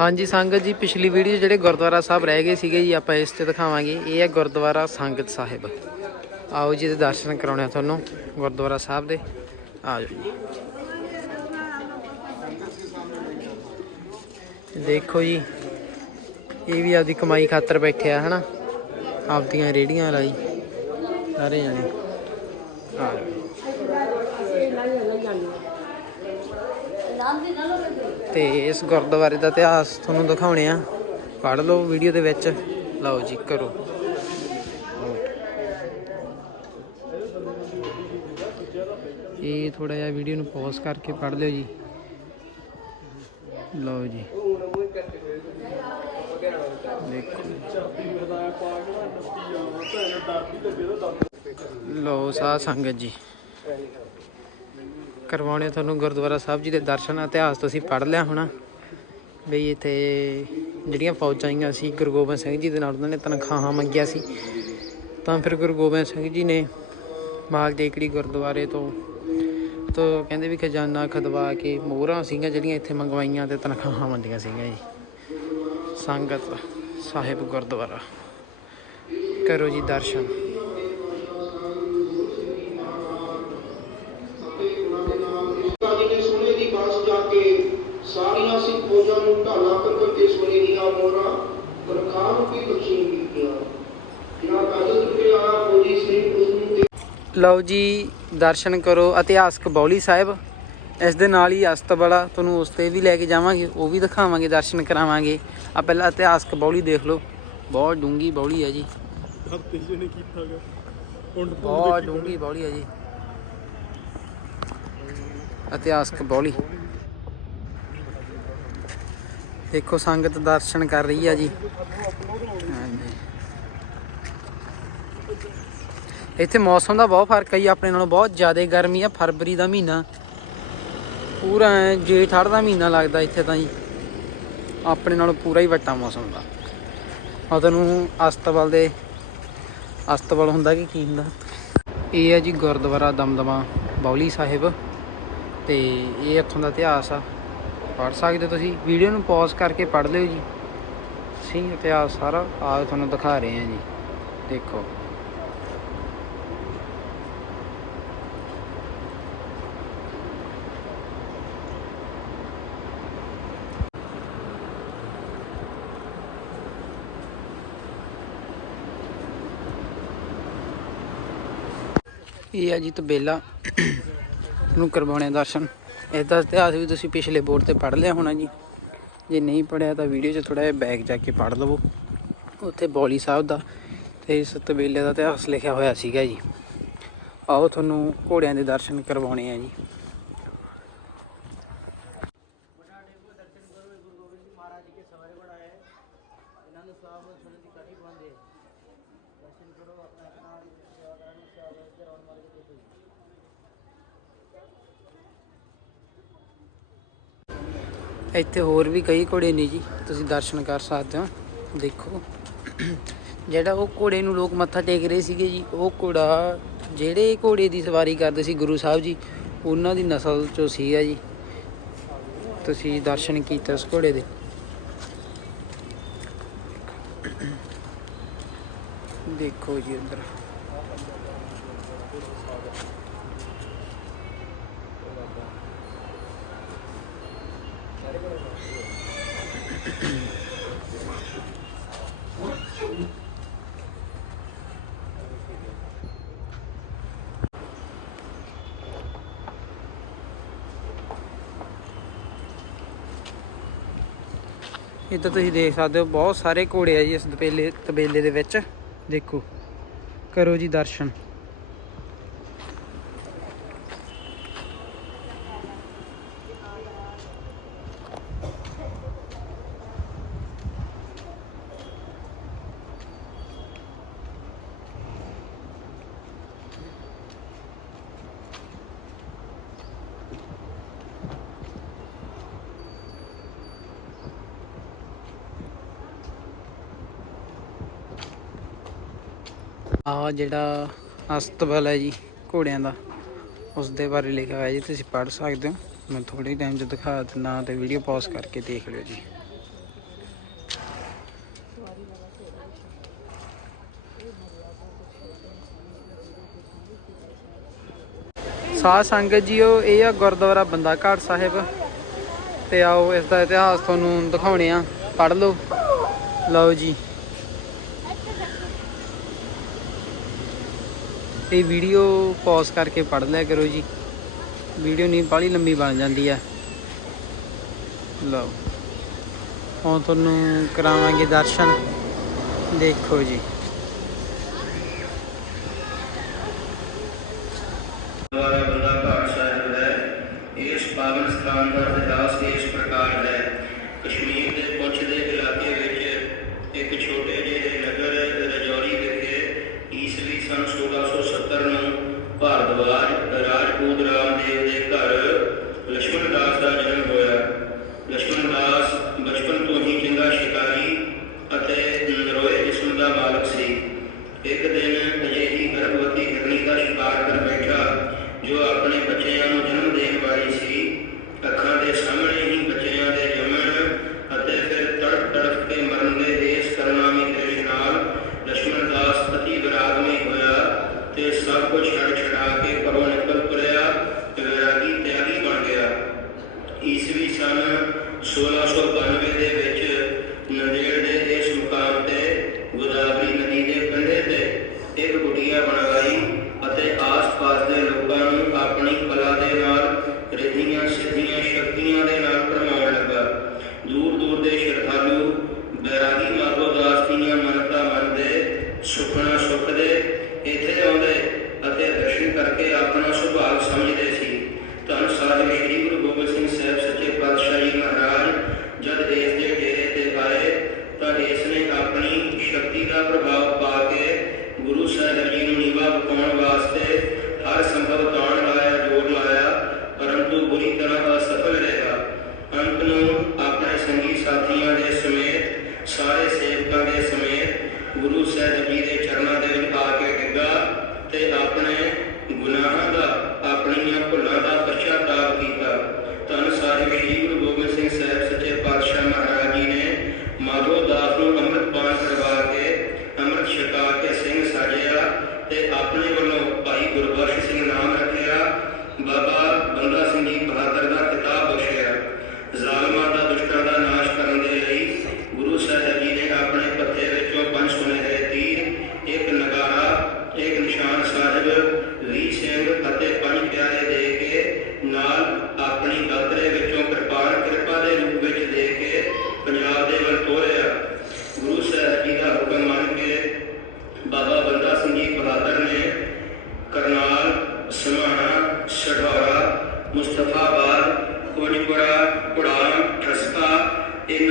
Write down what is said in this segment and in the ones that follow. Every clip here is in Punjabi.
ਹਾਂਜੀ, ਸੰਗਤ ਜੀ, ਪਿਛਲੀ ਵੀਡੀਓ ਜਿਹੜੇ ਗੁਰਦੁਆਰਾ ਸਾਹਿਬ ਰਹਿ ਗਏ ਸੀਗੇ ਜੀ, ਆਪਾਂ ਇਸ ਤੇ ਦਿਖਾਵਾਂਗੇ। ਇਹ ਹੈ ਗੁਰਦੁਆਰਾ ਸੰਗਤ ਸਾਹਿਬ। ਆਓ ਜੀ ਦੇ ਦਰਸ਼ਨ ਕਰਾਉਣੇ ਆ ਤੁਹਾਨੂੰ, ਗੁਰਦੁਆਰਾ ਸਾਹਿਬ ਦੇ। ਆਓ ਜੀ। ਦੇਖੋ ਜੀ, ਇਹ ਵੀ ਆਪਦੀ ਕਮਾਈ ਖਾਤਰ ਬੈਠਿਆ ਹਨਾ? ਆਪਦੀਆਂ ਰੇੜੀਆਂ ਲਾਈ। ਸਾਰੇ ਜਾਣੇ। ਆ ਤੇ ਇਸ ਗੁਰਦੁਆਰੇ ਦਾ ਇਤਿਹਾਸ ਤੁਹਾਨੂੰ ਦਿਖਾਉਣੇ ਆ। ਪੜ੍ਹ ਲਓ ਵੀਡੀਓ ਦੇ ਵਿੱਚ। ਲਓ ਜੀ, ਕਰੋ। ਇਹ ਥੋੜਾ ਜਿਹਾ ਵੀਡੀਓ ਨੂੰ ਪੌਜ਼ ਕਰਕੇ ਪੜ੍ਹ ਲਿਓ ਜੀ। ਲਓ ਜੀ। ਦੇਖੋ। ਲਓ ਸਾਧ ਸੰਗਤ ਜੀ। ਕਰਵਾਉਣੇ ਤੁਹਾਨੂੰ ਗੁਰਦੁਆਰਾ ਸਾਹਿਬ ਜੀ ਦੇ ਦਰਸ਼ਨ ਇਤਿਹਾਸ ਤੁਸੀਂ ਪੜ੍ਹ ਲਿਆ ਹੋਣਾ। ਬਈ ਇੱਥੇ ਜਿਹੜੀਆਂ ਫੌਜਾਂ ਆਈਆਂ ਸੀ, ਗੁਰੂ ਗੋਬਿੰਦ ਸਿੰਘ ਜੀ ਦੇ ਨਾਲ ਉਹਨਾਂ ਨੇ ਤਨਖਾਹਾਂ ਮੰਗੀਆਂ ਸੀ। ਤਾਂ ਫਿਰ ਗੁਰੂ ਗੋਬਿੰਦ ਸਿੰਘ ਜੀ ਨੇ ਬਾਗ ਦੇਖੜੀ ਗੁਰਦੁਆਰੇ ਤੋਂ ਤੋਂ ਕਹਿੰਦੇ ਵੀ ਖਜ਼ਾਨਾ ਖਦਵਾ ਕੇ ਮੋਹਰਾਂ ਸੀਗੀਆਂ ਜਿਹੜੀਆਂ ਇੱਥੇ ਮੰਗਵਾਈਆਂ ਤੇ ਤਨਖਾਹਾਂ ਮੰਦੀਆਂ ਸੀਗੀਆਂ ਜੀ। ਸੰਗਤ, ਸਾਹਿਬ ਗੁਰਦੁਆਰਾ। ਕਰੋ ਜੀ ਦਰਸ਼ਨ। ਲਓ ਜੀ ਦਰਸ਼ਨ ਕਰੋ ਇਤਿਹਾਸਕ ਬੌਲੀ ਸਾਹਿਬ। ਇਸ ਦੇ ਨਾਲ ਹੀ ਅਸਤਬਲਾ ਤੁਹਾਨੂੰ ਉਸ ਤੇ ਵੀ ਲੈ ਕੇ ਜਾਵਾਂਗੇ ਉਹ ਵੀ ਦਿਖਾਵਾਂਗੇ ਦਰਸ਼ਨ ਕਰਾਵਾਂਗੇ। ਆ ਪਹਿਲਾਂ ਇਤਿਹਾਸਕ ਬੌਲੀ ਦੇਖ ਲਓ। ਬਹੁਤ ਡੂੰਗੀ ਬੌਲੀ ਹੈ ਜੀ। ਬਹੁਤ ਡੂੰਗੀ ਬੌਲੀ ਹੈ ਜੀ। ਇਤਿਹਾਸਕ ਬੌਲੀ। ਦੇਖੋ ਸੰਗਤ ਦਰਸ਼ਨ ਕਰ ਰਹੀ ਆ ਜੀ। ਹਾਂਜੀ। ਇੱਥੇ ਮੌਸਮ ਦਾ ਬਹੁਤ ਫ਼ਰਕ ਹੈ ਜੀ, ਆਪਣੇ ਨਾਲੋਂ ਬਹੁਤ ਜ਼ਿਆਦਾ ਗਰਮੀ ਆ ਫਰਵਰੀ ਦਾ ਮਹੀਨਾ। ਪੂਰਾ ਐਂ ਜੇਠ ਹੜ ਦਾ ਮਹੀਨਾ ਲੱਗਦਾ ਇੱਥੇ ਤਾਂ ਜੀ। ਆਪਣੇ ਨਾਲੋਂ ਪੂਰਾ ਹੀ ਵੱਟਾ ਮੌਸਮ ਦਾ। ਆ ਤੁਹਾਨੂੰ ਅਸਤਬਲ ਦੇ ਅਸਤਬਲ ਹੁੰਦਾ ਕਿ ਕੀ ਹੁੰਦਾ? ਇਹ ਹੈ ਜੀ ਗੁਰਦੁਆਰਾ ਦਮਦਮਾ ਬੌਲੀ ਸਾਹਿਬ। ਤੇ ਇਹ ਇੱਥੋਂ ਦਾ ਇਤਿਹਾਸ ਆ। ਪੜ੍ਹ ਸਕਦੇ ਹੋ ਤੁਸੀਂ। ਵੀਡੀਓ ਨੂੰ ਪੌਜ਼ ਕਰਕੇ ਪੜ੍ਹ ਲਿਓ ਜੀ। ਅਸੀਂ ਇਤਿਹਾਸ ਸਾਰਾ ਆ ਤੁਹਾਨੂੰ ਦਿਖਾ ਰਹੇ ਹਾਂ ਜੀ। ਦੇਖੋ। ਇਹ ਹੈ ਜੀ ਤਬੇਲਾ ਨੂੰ ਕਰਵਾਉਣੇ ਦਰਸ਼ਨ। ਇਹਦਾ ਇਤਿਹਾਸ ਵੀ ਤੁਸੀਂ ਪਿਛਲੇ ਬੋਰਡ ਤੇ ਪੜ੍ਹ ਲਿਆ ਹੋਣਾ ਜੀ। ਜੇ ਨਹੀਂ ਪੜਿਆ ਤਾਂ ਵੀਡੀਓ 'ਚ ਥੋੜਾ ਜਿਹਾ ਬੈਕ ਜਾ ਕੇ ਪੜ੍ਹ ਲਵੋ। ਉੱਥੇ ਬੌਲੀ ਸਾਹਿਬ ਦਾ ਤੇ ਇਸ ਤਬੇਲੇ ਦਾ ਇਤਿਹਾਸ ਲਿਖਿਆ ਹੋਇਆ ਸੀਗਾ ਜੀ। ਆਓ ਤੁਹਾਨੂੰ ਘੋੜਿਆਂ ਦੇ ਦਰਸ਼ਨ ਕਰਵਾਉਣੇ ਆ ਜੀ। ਇੱਥੇ ਹੋਰ ਵੀ ਕਈ ਘੋੜੇ ਨੇ ਜੀ, ਤੁਸੀਂ ਦਰਸ਼ਨ ਕਰ ਸਕਦੇ ਹੋ, ਦੇਖੋ। ਜਿਹੜਾ ਉਹ ਘੋੜੇ ਨੂੰ ਲੋਕ ਮੱਥਾ ਟੇਕ ਰਹੇ ਸੀਗੇ ਜੀ, ਉਹ ਘੋੜਾ ਜਿਹੜੇ ਘੋੜੇ ਦੀ ਸਵਾਰੀ ਕਰਦੇ ਸੀ ਗੁਰੂ ਸਾਹਿਬ ਜੀ, ਉਹਨਾਂ ਦੀ ਨਸਲ ਚੋਂ ਸੀਗਾ ਜੀ। ਤੁਸੀਂ ਦਰਸ਼ਨ ਕੀਤਾ ਉਸ ਘੋੜੇ ਦੇ। ਦੇਖੋ ਜੀ ਅੰਦਰ। ਤਾਂ ਤੁਸੀਂ ਦੇਖ ਸਕਦੇ ਹੋ, ਬਹੁਤ ਸਾਰੇ ਘੋੜੇ ਆ ਜੀ ਇਸ ਤਬੇਲੇ ਤਬੇਲੇ ਦੇ ਵਿੱਚ। ਦੇਖੋ। ਕਰੋ ਜੀ ਦਰਸ਼ਨ। ਆ ਜਿਹੜਾ ਅਸਤਬਲ ਹੈ ਜੀ, ਘੋੜਿਆਂ ਦਾ ਉਸ ਦੇ ਬਾਰੇ ਲਿਖਿਆ ਹੋਇਆ ਜੀ, ਤੁਸੀਂ ਪੜ੍ਹ ਸਕਦੇ ਹੋ। ਮੈਂ ਥੋੜੀ ਟਾਈਮ 'ਚ ਦਿਖਾ ਦਿੰਦਾ ਤੇ ਵੀਡੀਓ ਪਾਜ਼ ਕਰਕੇ ਦੇਖ ਲਿਓ ਜੀ। ਸਾਧ ਸੰਗਤ ਉਹ ਇਹ ਆ ਗੁਰਦੁਆਰਾ ਬੰਦਾ ਘਾਟ ਸਾਹਿਬ। ਤੇ ਆਓ, ਇਸ ਦਾ ਇਤਿਹਾਸ ਤੁਹਾਨੂੰ ਦਿਖਾਉਣੇ ਆ। ਪੜ੍ਹ ਲਓ। ਲਓ ਜੀ। ਇਹ ਵੀਡੀਓ ਪੌਜ਼ ਕਰਕੇ ਪੜ ਲਿਆ ਕਰੋ ਜੀ। ਵੀਡੀਓ ਨਹੀਂ ਬਾਲੀ ਲੰਮੀ ਬਣ ਜਾਂਦੀ ਆ। ਲਓ। ਹੁਣ ਤੁਹਾਨੂੰ ਕਰਾਵਾਂਗੇ ਦਰਸ਼ਨ। ਦੇਖੋ ਜੀ। ਦੁਆਰਾ ਬੰਦਾ ਘਾਟ ਇਸ ਦਾ ਪ੍ਰਕਾਰ ਹੈ। ਕਸ਼ਮੀਰ ਦੇ ਪੁੱਛ ਦੇ ਇਲਾਕੇ ਵਿੱਚ ਇੱਕ ਛੋਟੇ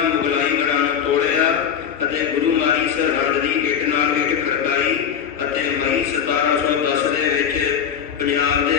ਉਹਨਾਂ ਮੁਗਲਾਈ ਗੜਾਂ ਤੋੜਿਆ ਅਤੇ ਗੁਰੂ ਮਾਰੀ ਸਰਹੰਦ ਦੀ ਇੱਟ ਨਾਲ ਇੱਟ ਖੜਕਾਈ ਅਤੇ ਮਈ 1710 ਦੇ ਵਿੱਚ ਪੰਜਾਬ ਦੇ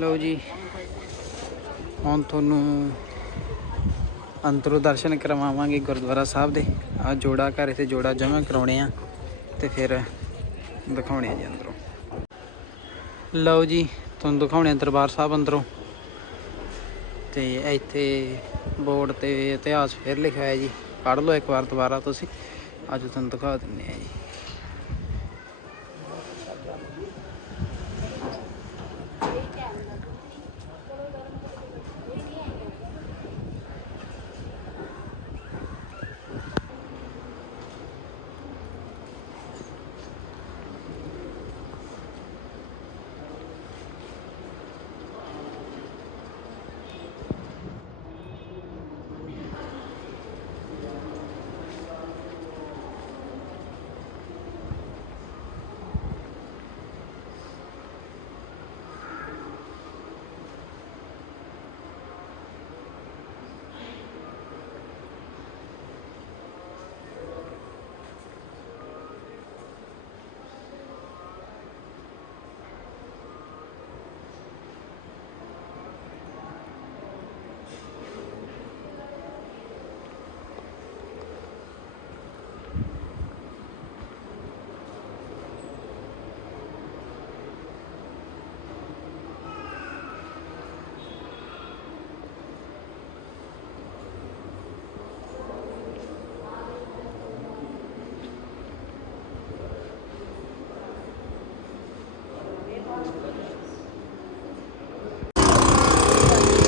ਲਓ ਜੀ। ਹੁਣ ਤੁਹਾਨੂੰ ਅੰਦਰੋਂ ਦਰਸ਼ਨ ਕਰਵਾਵਾਂਗੇ ਗੁਰਦੁਆਰਾ ਸਾਹਿਬ ਦੇ। ਆ ਜੋੜਾ ਘਰ, ਇਥੇ ਜੋੜਾ ਜਮ੍ਹਾਂ ਕਰਾਉਣੇ ਆ ਤੇ ਫਿਰ ਦਿਖਾਉਣੇ ਆ ਜੀ ਅੰਦਰੋਂ। ਲਓ ਜੀ, ਤੁਹਾਨੂੰ ਦਿਖਾਉਣੇ ਆ ਦਰਬਾਰ ਸਾਹਿਬ ਅੰਦਰੋਂ। ਤੇ ਇੱਥੇ ਬੋਰਡ ਤੇ ਇਤਿਹਾਸ ਫਿਰ ਲਿਖਿਆ ਹੈ ਜੀ। ਪੜ੍ਹ ਲਓ ਇੱਕ ਵਾਰ ਦੁਬਾਰਾ ਤੁਸੀਂ। ਅੱਜ ਤੁਹਾਨੂੰ ਦਿਖਾ ਦਿੰਨੇ ਆ ਜੀ।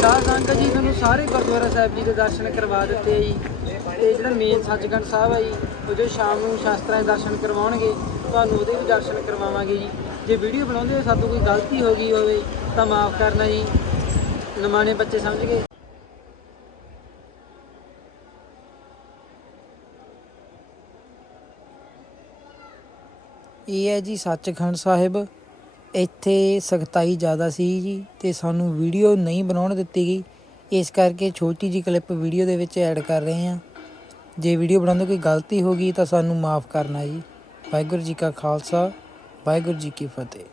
ਤੁਹਾਨੂੰ ਸਾਰੇ ਗੁਰਦੁਆਰਾ ਸਾਹਿਬ ਜੀ ਦੇ ਦਰਸ਼ਨ ਕਰਵਾ ਦਿੱਤੇ ਆ ਜੀ। ਤੇ ਜਿਹੜਾ ਮੇਨ ਸੱਚਖੰਡ ਸਾਹਿਬ ਆ ਜੀ, ਉਹ ਜੋ ਸ਼ਾਮ ਨੂੰ ਸ਼ਾਸਤਰਾਂ ਦੇ ਦਰਸ਼ਨ ਕਰਵਾਉਣਗੇ, ਤੁਹਾਨੂੰ ਉਹਦੇ ਵੀ ਦਰਸ਼ਨ ਕਰਵਾਵਾਂਗੇ ਜੀ। ਜੇ ਵੀਡੀਓ ਬਣਾਉਂਦੇ ਹੋ ਸਾਤੋਂ ਕੋਈ ਗਲਤੀ ਹੋ ਗਈ ਹੋਵੇ, ਤਾਂ ਮਾਫ ਕਰਨਾ ਜੀ। ਨਮਾਣੇ ਬੱਚੇ ਸਮਝ ਗਏ? ਇਹ ਹੈ ਜੀ ਸੱਚਖੰਡ ਸਾਹਿਬ। ਇੱਥੇ ਸਖਤਾਈ ਜ਼ਿਆਦਾ ਸੀ ਜੀ ਅਤੇ ਸਾਨੂੰ ਵੀਡੀਓ ਨਹੀਂ ਬਣਾਉਣ ਦਿੱਤੀ ਗਈ। ਇਸ ਕਰਕੇ ਛੋਟੀ ਜੀ ਕਲਿੱਪ ਵੀਡੀਓ ਦੇ ਵਿੱਚ ਐਡ ਕਰ ਰਹੇ ਹਾਂ। ਜੇ ਵੀਡੀਓ ਬਣਾਉਂਦੇ ਕੋਈ ਗਲਤੀ ਹੋ ਗਈ ਤਾਂ ਸਾਨੂੰ ਮਾਫ ਕਰਨਾ ਜੀ। ਵਾਹਿਗੁਰੂ ਜੀ ਕਾ ਖਾਲਸਾ, ਵਾਹਿਗੁਰੂ ਜੀ ਕੀ ਫਤਿਹ।